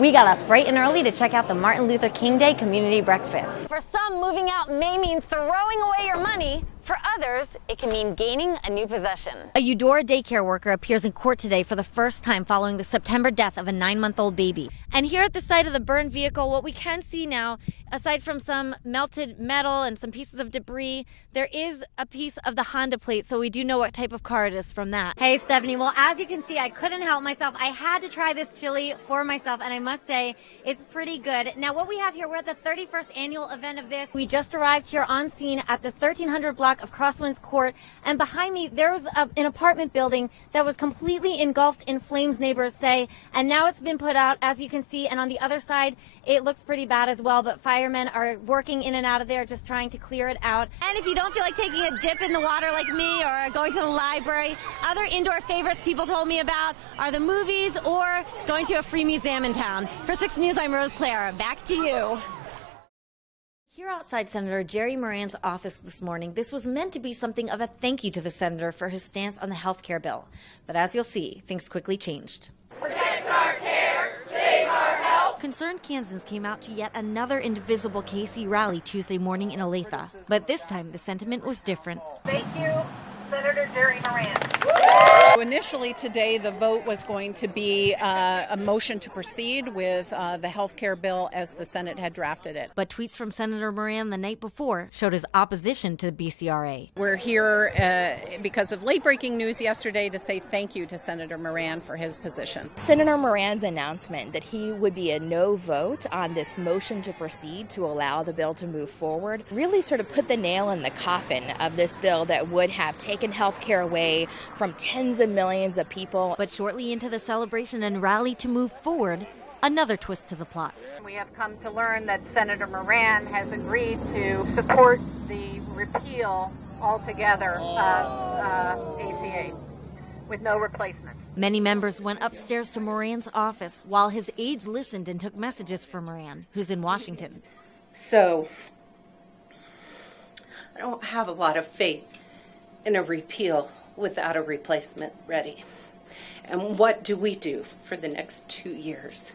We got up bright and early to check out the Martin Luther King Day Community Breakfast. For some, moving out may mean throwing away your money. For others, it can mean gaining a new possession. A Eudora daycare worker appears in court today for the first time following the September death of a 9-month-old baby. And here at the site of the burned vehicle, what we can see now, aside from some melted metal and some pieces of debris, there is a piece of the Honda plate, so we do know what type of car it is from that. Hey, Stephanie. Well, as you can see, I couldn't help myself. I had to try this chili for myself, and I must say it's pretty good. Now, what we have here, we're at the 31st annual event of this. We just arrived here on scene at the 1300 block of Crosswinds Court, and behind me there was an apartment building that was completely engulfed in flames, neighbors say, and now it's been put out, as you can see, and on the other side it looks pretty bad as well, but firemen are working in and out of there just trying to clear it out. And if you don't feel like taking a dip in the water like me or going to the library, other indoor favorites people told me about are the movies or going to a free museum in town. For 6 News, I'm Rose Claire. Back to you. Here outside Senator Jerry Moran's office this morning, this was meant to be something of a thank you to the senator for his stance on the health care bill. But as you'll see, things quickly changed. Protect our care, save our health. Concerned Kansans came out to yet another Indivisible KC rally Tuesday morning in Olathe. But this time, the sentiment was different. Thank you, Senator Jerry Moran. Initially today, the vote was going to be a motion to proceed with the health care bill as the Senate had drafted it. But tweets from Senator Moran the night before showed his opposition to the BCRA. We're here because of late-breaking news yesterday to say thank you to Senator Moran for his position. Senator Moran's announcement that he would be a no vote on this motion to proceed to allow the bill to move forward really sort of put the nail in the coffin of this bill that would have taken health care away from tens of millions of people. But shortly into the celebration and rally to move forward, another twist to the plot. We have come to learn that Senator Moran has agreed to support the repeal altogether of ACA with no replacement. Many members went upstairs to Moran's office while his aides listened and took messages from Moran, who's in Washington. So, I don't have a lot of faith in a repeal without a replacement ready. And what do we do for the next 2 years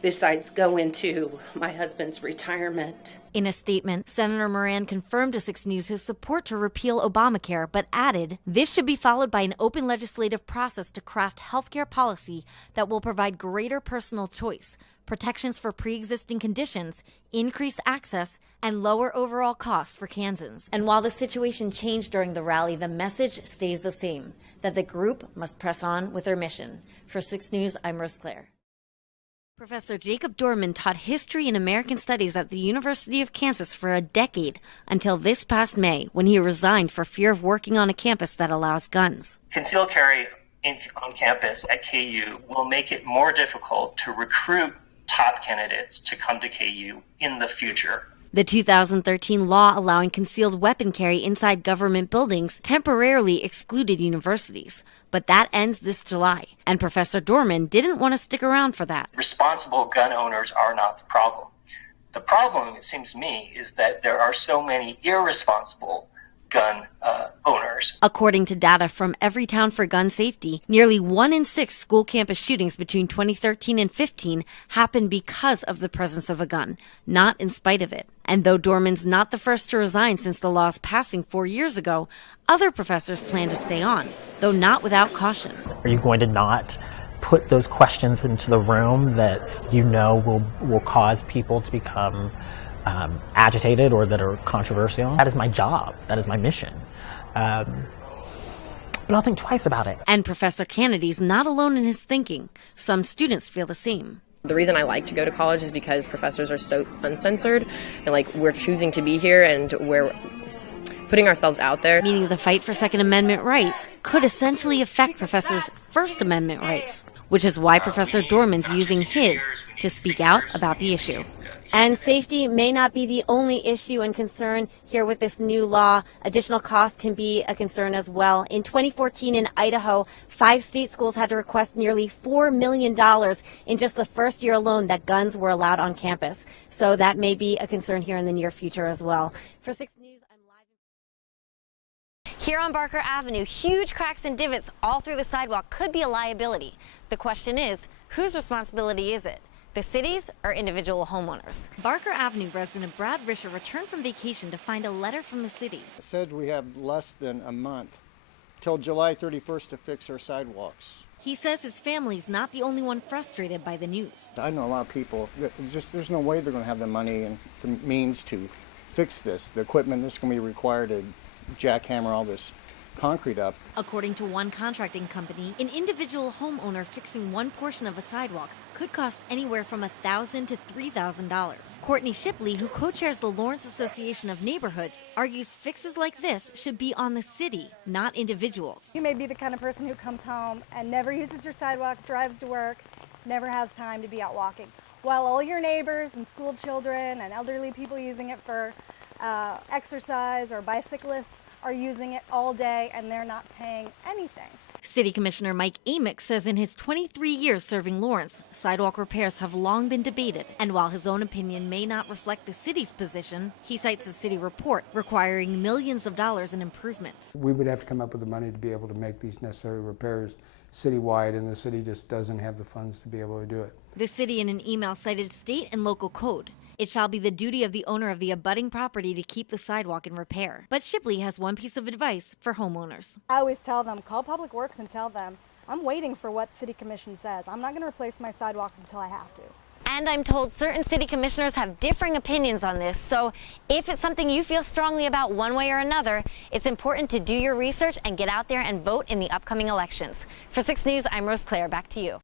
besides go into my husband's retirement? In a statement, Senator Moran confirmed to 6 News his support to repeal Obamacare, but added, this should be followed by an open legislative process to craft healthcare policy that will provide greater personal choice, protections for pre-existing conditions, increased access, and lower overall costs for Kansans. And while the situation changed during the rally, the message stays the same, that the group must press on with their mission. For 6 News, I'm Rose Claire. Professor Jacob Dorman taught history and American studies at the University of Kansas for a decade until this past May, when he resigned for fear of working on a campus that allows guns. Concealed carry on campus at KU will make it more difficult to recruit top candidates to come to KU in the future. The 2013 law allowing concealed weapon carry inside government buildings temporarily excluded universities, but that ends this July, and Professor Dorman didn't want to stick around for that. Responsible gun owners are not the problem. The problem, it seems to me, is that there are so many irresponsible gun owners. According to data from Everytown for Gun Safety, nearly 1 in 6 school campus shootings between 2013 and 15 happened because of the presence of a gun, not in spite of it. And though Dorman's not the first to resign since the law's passing 4 years ago, other professors plan to stay on, though not without caution. Are you going to not put those questions into the room that you know will cause people to become agitated or that are controversial? That is my job. That is my mission. But I'll think twice about it. And Professor Kennedy's not alone in his thinking. Some students feel the same. The reason I like to go to college is because professors are so uncensored, and we're choosing to be here and we're putting ourselves out there. Meaning the fight for Second Amendment rights could essentially affect professors' First Amendment rights, which is why Professor Dorman's using his to speak out about the issue. And safety may not be the only issue and concern here with this new law. Additional costs can be a concern as well. In 2014 in Idaho, 5 state schools had to request nearly $4 million in just the first year alone that guns were allowed on campus. So that may be a concern here in the near future as well. For 6 News, I'm live. Here on Barker Avenue, huge cracks and divots all through the sidewalk could be a liability. The question is, whose responsibility is it? the cities or individual homeowners? Barker Avenue resident Brad Risher returned from vacation to find a letter from the city. It said we have less than a month till July 31st to fix our sidewalks. He says his family's not the only one frustrated by the news. I know a lot of people, there's no way they're going to have the money and the means to fix this. The equipment that's going to be required to jackhammer all this concrete up. According to one contracting company, an individual homeowner fixing one portion of a sidewalk could cost anywhere from $1,000 to $3,000. Courtney Shipley, who co-chairs the Lawrence Association of Neighborhoods, argues fixes like this should be on the city, not individuals. You may be the kind of person who comes home and never uses your sidewalk, drives to work, never has time to be out walking, while all your neighbors and school children and elderly people using it for exercise or bicyclists are using it all day and they're not paying anything. City Commissioner Mike Amick says in his 23 years serving Lawrence, sidewalk repairs have long been debated. And while his own opinion may not reflect the city's position, he cites a city report requiring millions of dollars in improvements. We would have to come up with the money to be able to make these necessary repairs citywide, and the city just doesn't have the funds to be able to do it. The city in an email cited state and local code. It shall be the duty of the owner of the abutting property to keep the sidewalk in repair. But Shipley has one piece of advice for homeowners. I always tell them, call Public Works and tell them, I'm waiting for what City Commission says. I'm not going to replace my sidewalks until I have to. And I'm told certain city commissioners have differing opinions on this, so if it's something you feel strongly about one way or another, it's important to do your research and get out there and vote in the upcoming elections. For 6 News, I'm Rose Claire. Back to you.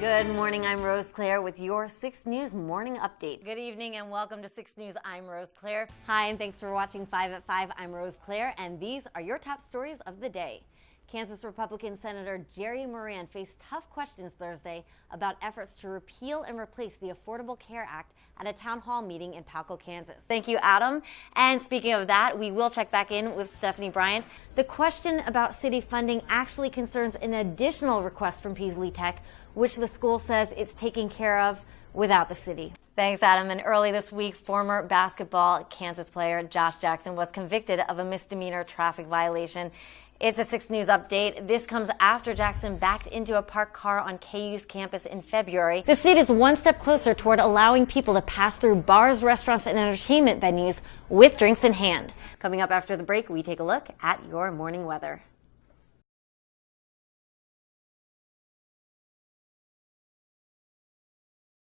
Good morning, I'm Rose Claire with your 6 News Morning Update. Good evening and welcome to 6 News. I'm Rose Claire. Hi, and thanks for watching 5 at 5. I'm Rose Claire, and these are your top stories of the day. Kansas Republican Senator Jerry Moran faced tough questions Thursday about efforts to repeal and replace the Affordable Care Act at a town hall meeting in Palco, Kansas. Thank you, Adam. And speaking of that, we will check back in with Stephanie Bryant. The question about city funding actually concerns an additional request from Peaslee Tech, which the school says it's taking care of without the city. Thanks, Adam. And early this week, former basketball Kansas player Josh Jackson was convicted of a misdemeanor traffic violation. It's a 6 News update. This comes after Jackson backed into a parked car on KU's campus in February. The state is one step closer toward allowing people to pass through bars, restaurants, and entertainment venues with drinks in hand. Coming up after the break, we take a look at your morning weather.